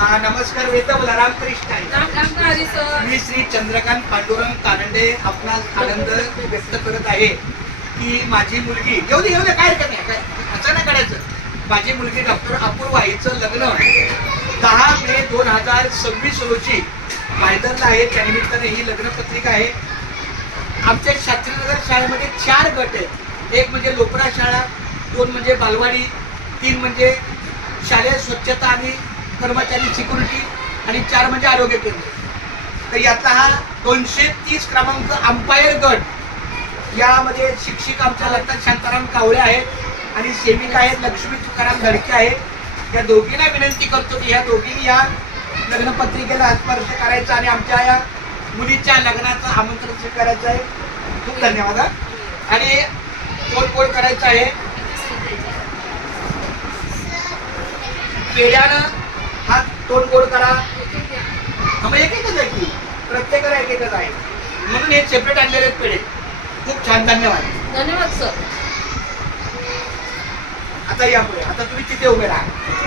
नमस्कार वेद बोला रामकृष्ण हरी सर. मी श्री चंद्रकांत पांडुरंग कानंडे आपणास आनंद व्यक्त करत आहे की माझी मुलगी येऊ दे काय हरकत नाही, काय असं नाही करायचं. माझी मुलगी डॉक्टर अपूर्वा हिचं लग्न 10 मे 2026 रोजी पायदरला आहे. त्यानिमित्ताने ही लग्नपत्रिका आहे. आमच्या शास्त्रीनगर शाळेमध्ये 4 गट आहेत. एक म्हणजे लोपरा शाळा, 2 म्हणजे बालवाडी, 3 म्हणजे शालेय स्वच्छता आणि कर्मचारी सिक्युरिटी आणि 4 म्हणजे आरोग्य केंद्र. तर यातला हा 230 क्रमांक अंपायर गट. यामध्ये शिक्षिका आमच्या लता शांताराम कावळे आहेत आणि सेविका आहेत लक्ष्मी तुकाराम धडके आहेत. या दोघींना विनंती करतो की या दोघींनी या लग्नपत्रिकेला स्पर्श करायचा आणि आमच्या या मुलीच्या लग्नाचं आमंत्रण स्वीकारायचं आहे. खूप धन्यवाद. आणि कोड करायचं आहे पेढ्यानं हा तोंड गोड करा. मग एकच आहे की प्रत्येकाला एकच आहे म्हणून हे सेपरेट आणलेले आहेत पेढे. खूप छान. धन्यवाद धन्यवाद सर. आता या पुढे. आता तुम्ही तिथे उभे राहा.